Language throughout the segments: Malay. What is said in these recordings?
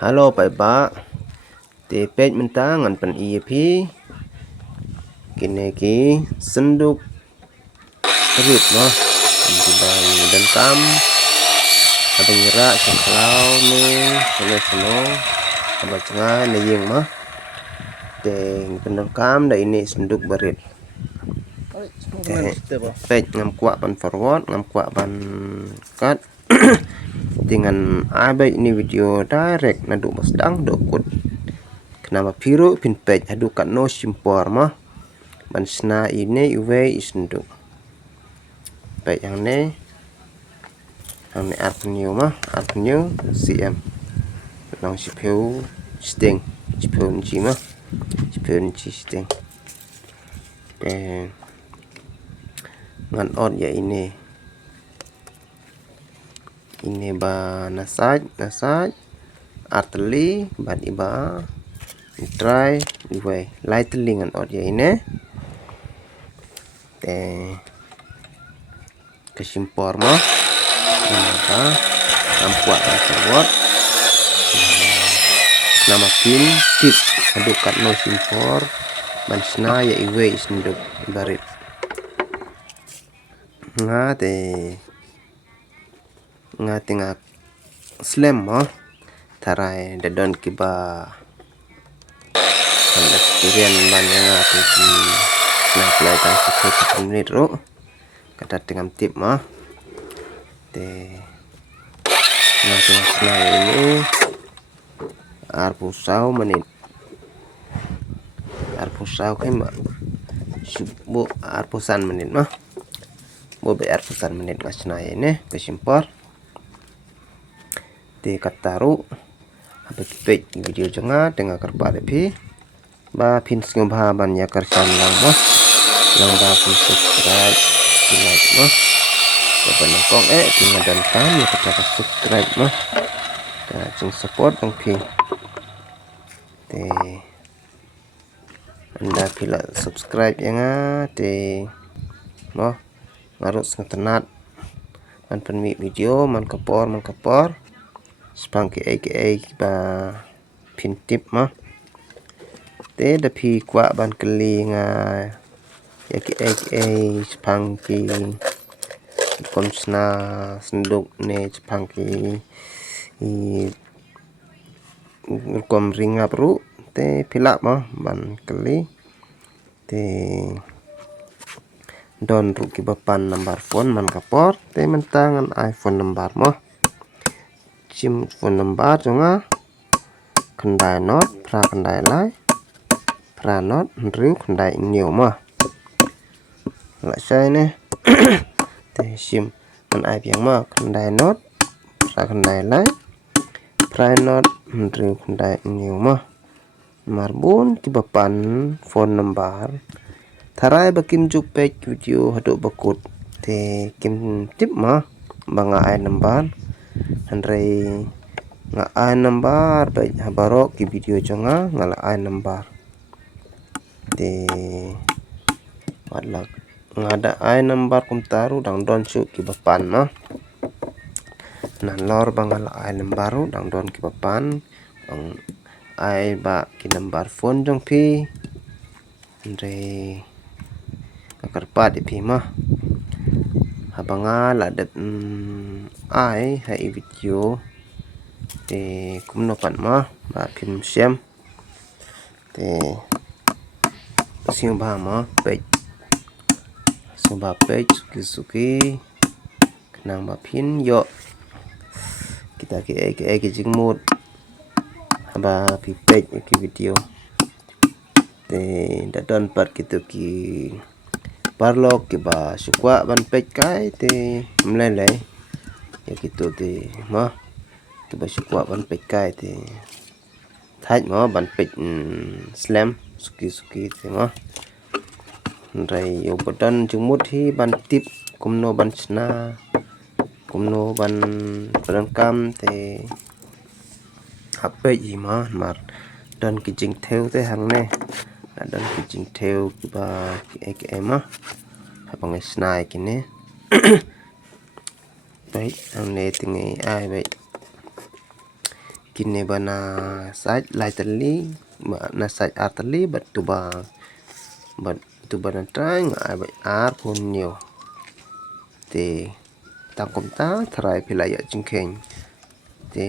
Halo Pak Pak, tepet mentangan pen EP kini ki synduk rit mah di bang dan tam ada ngerak sengklau nih seno apa cengai nih yang mah teng pendekam dah ini synduk berit pet ngam kuat pan forward ngam kuat pan cut dengan abai ini video direct nadu sedang dokut kenapa biru pin page adukat no simpor mah ban shna ini uwe isnduk page yang ne art new mah art new cm long sipeu sting sipeu nci mah sipeu nci sting ngan od ya ini ba nasaj arteli ban iba try iwe lightly ngan od ya ini kesimpor mah maka nampuak tersebut nama pin tip adukat no simpor ban shna ya iwe isnduk barit ngati ngak slam mah tarai dadon kiba experience banyak ngati ki nah kelihatan sekitar menit ro kata dengan tip mah ngati ngak ini arpusau menit arpusau kan mbak subuh arpusan menit mah bobe arpusan menit ngasna ini kesimpor di kataru apa page video jenga dengan kerpa lepi ba pin ngobha ban ya kersan lang mah lang ba pun subscribe like mah ba nongkong tinggal dan kan ya kita subscribe mah jeng support bang pi anda pila subscribe ya nga mah ngarus ngetenat man penmi video man kapor spang ke ba pin tip mah da pi kwa ban kelinga ya ke spang ki komsna synduk ne spang ki kom ringap ru pilak mah ban keli don ru ki bapan nomor phone man kapor mentangan iPhone nomor mah sim phone number jonga kendai not pra kendai lai pra not riu kendai nhiều mah lại sai nè sim man ai biang mah kendai not pra kendai lai pra not riu kendai nhiều mah marbun ki bapan phone number tharai bakim juk page video haduk bakut kim tip mah banga ai number Andrei nga ai number baik habarok ki video jonga ngala ai number wadlak ngada ai number kum taru dang don su ki bapan mah nan lor bangala ai number dang don ki bapan bang ai ba ki number phone jong pi Andrei akarpat pi mah habanga ladat ai hai video kumno pan mah ba phim xem siêu ba mah page suki kenang ba pin yo kita ke jingmut ba pi page ki video dadon pat gitu ki parlok ki ba sukwa ban page kai mlelai ya gitu mah tu ba sukwa ban page kai thaj mah ban page slam suki mah rai yo badan jumut hi ban tip kumno ban shna kumno ban perangkam HP gì mà dan kijing theo hangne dan kijing theo ba em á bằng cái snai kini đấy hangne tingi ai vậy kini bana saj lai tali na saj ar tali bat tu bana trai ar pun nyo te tangkom ta trai pilaya jingkeng te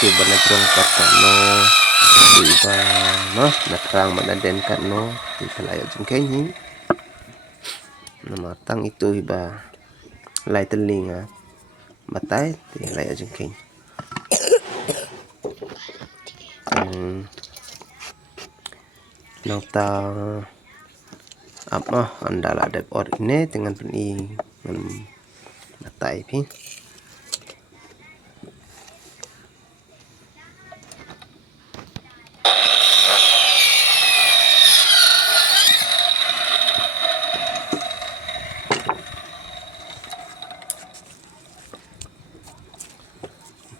tu bana trong kat no iba na terang mana den kat no pilaya jingkeng ni nama tang itu iba lai telinga batai te lai jingkeng nang ta apa andala ada or ini dengan peni batai pi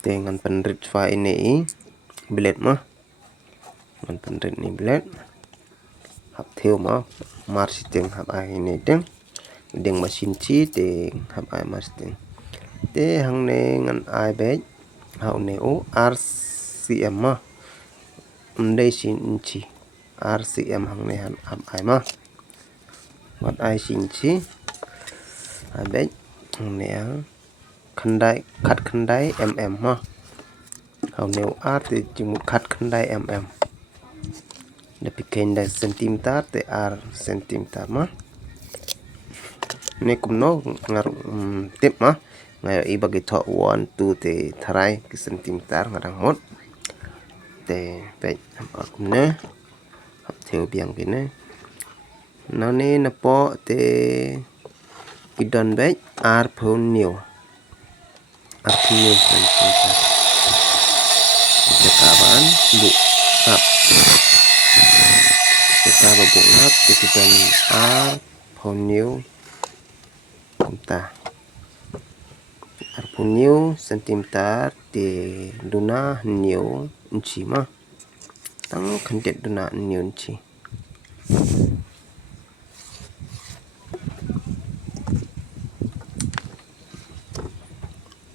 dengan penrit fa ini bilet mah dengan penrit ni bilet hap theo mah mar siteng hap ai ini deng mesin chi te hap ai mar siteng te hangne ngan ai beit hau ne o rcm mah ndai sin chi rcm hangne han hap ai mah wat ai sin chi ai beit hangne kat khandai mm mah hau ne o r te jemu kat khandai mm de piken da centimeter te r centimeter mah ne kumno ngar tip mah ngai i bagi tho 1 2 te tharai ki centimeter ngadang mot te pe kumne hap theo biang kine nani na po te idon be r phon new centimeter kawan bu hap kita bu hap kita r phon new ta r phon new centimeter te duna new inci mah tang kandet duna new inci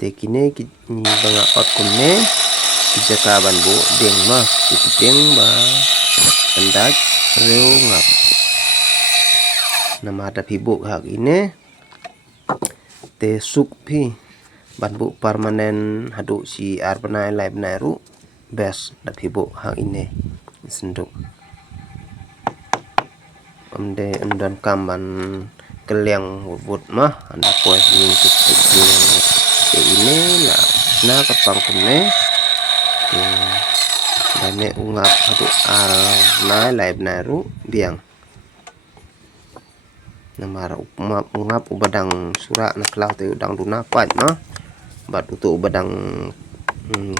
te kini ni banga ot kumne kijaka ban bu deng mah deng ba andak reu ngap nama ada pibuk hak ini te suk pi ban bu permanen hadu si ar banai lai banai ru best da pibuk hak ini synduk amde andan kamban keliang wud mah anda poin ning te ini la shna kapang kumne dane ngap hadu ar nai lai banai ru biang namara ngap ubadang sura na klau te udang duna pat mah bat untuk ubadang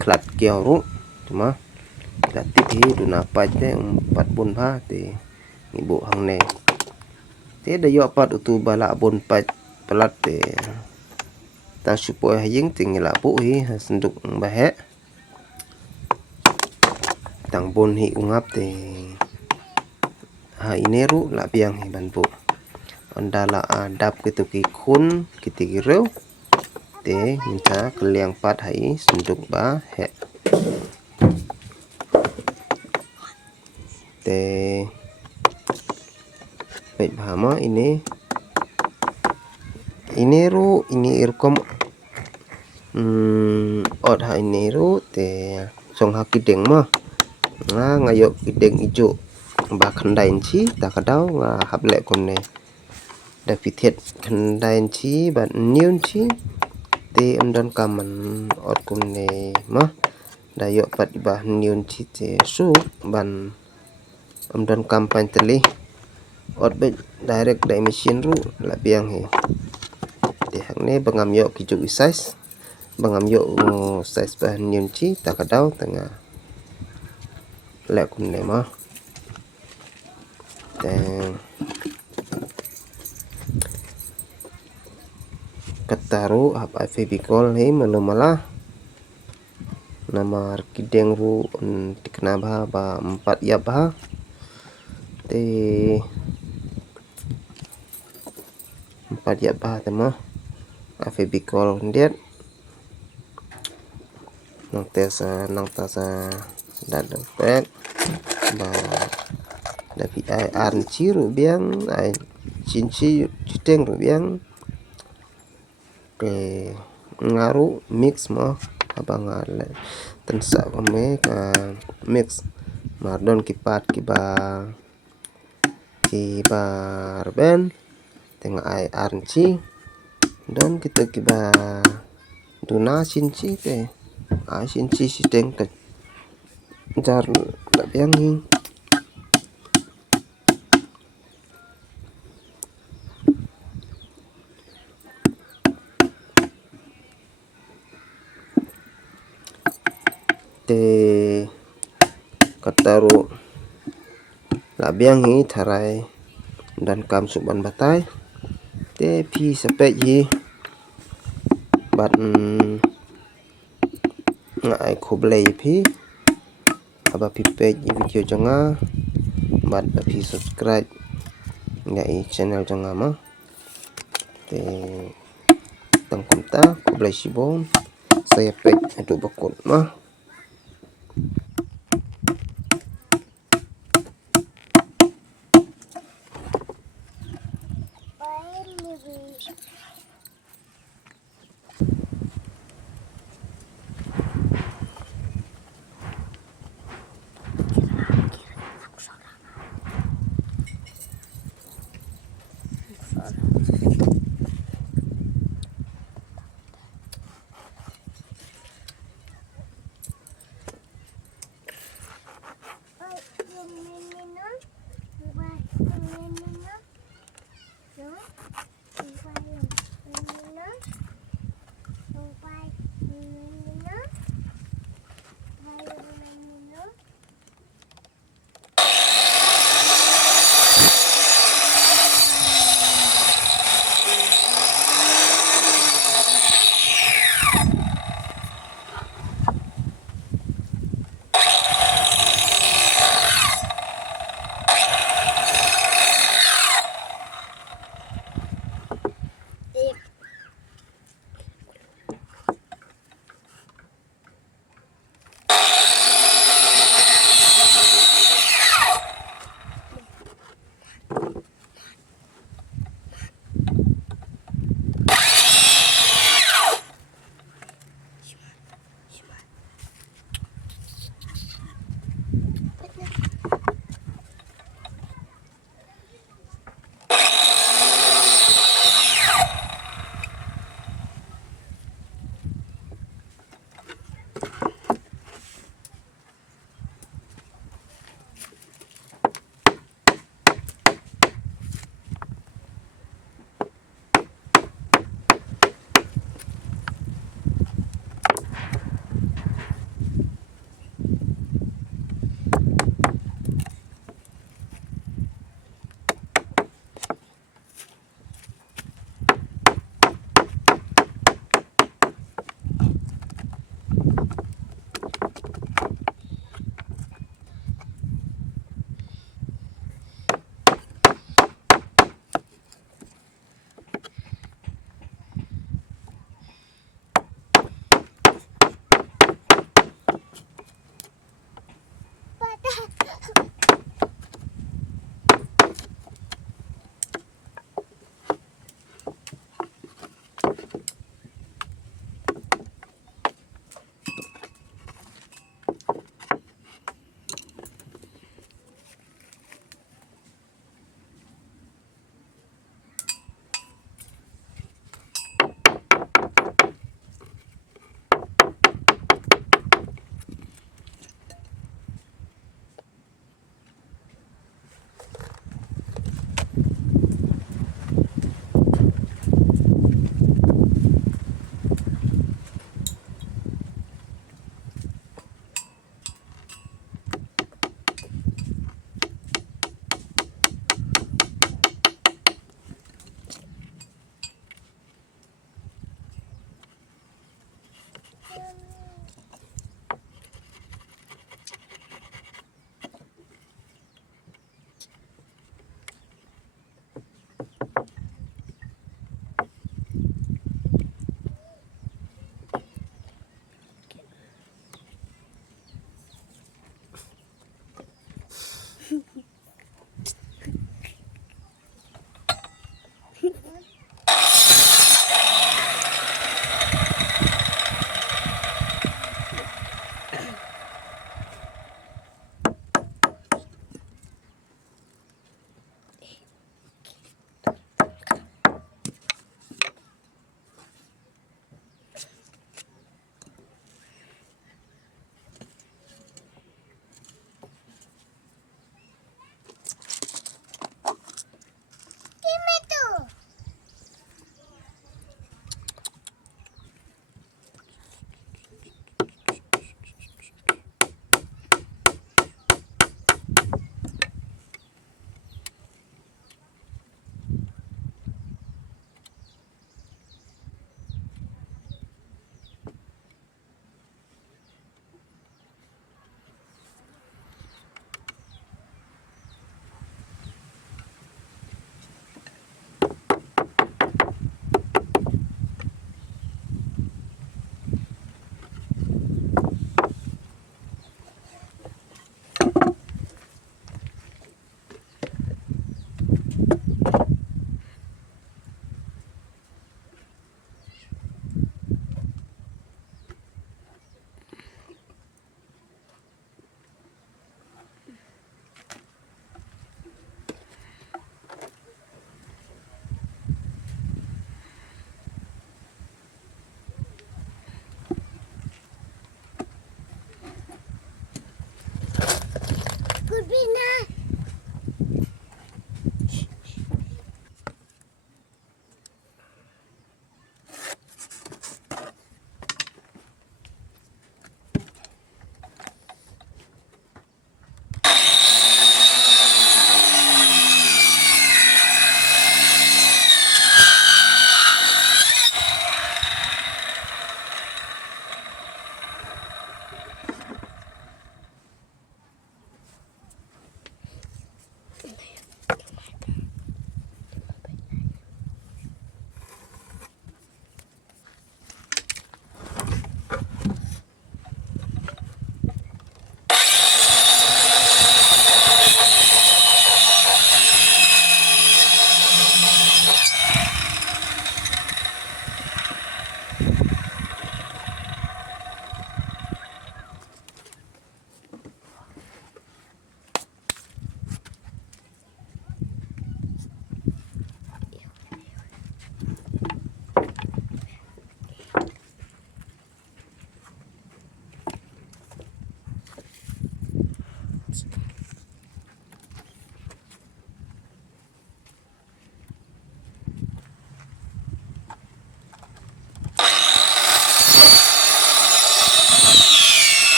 klat kiau ru cuma gratis hi duna pat te 4 bun pha te ibu hangne te da yo pat utu bala bun pat pelat te ta supaya haying tinggal bu hi synduk bahe tang bun hi ungap te ha ineru la biang hi ban bu andala adap gitu ki kun kiti gireu te minta keliang pat hai synduk ba he te beit bahama ini ru ini irkom ot ha ini ru te song ha kideng mah nga ngayo kideng ijo ba khandai chi ta kadau nga hable komne da pithet khandai chi ban niun chi te amdan kaman ot komne mah da yo pat ba niun chi te su ban amdan kampan teli ot be direct dai machine ru la biang he te hangne bangam yo ki ju size bangam yo size ba niun chi ta kadau tengah la komne mah te kataru hap febikol he malumala nama kideng ru tikna ba 4 yap ha te 4 yap ba tema febikol ndiet nang ta sa dat pek ba tapi ai an chi ru biang ai chin chi teng ru biang ke ngaru mix mo abang ale tensa kami ka mix mardon kipat kiba ben tengah ai arnci dan kita kiba duna sinci te ai sinci siteng te jar biang hing te kataru labiang hi tharai dan kam suban batai te phi sepet hi bat ngai khoblei phi aba phi page video janga bat phi subscribe ngai channel janga ma te tangkum ta khoblei sibon saya page adu bakut ma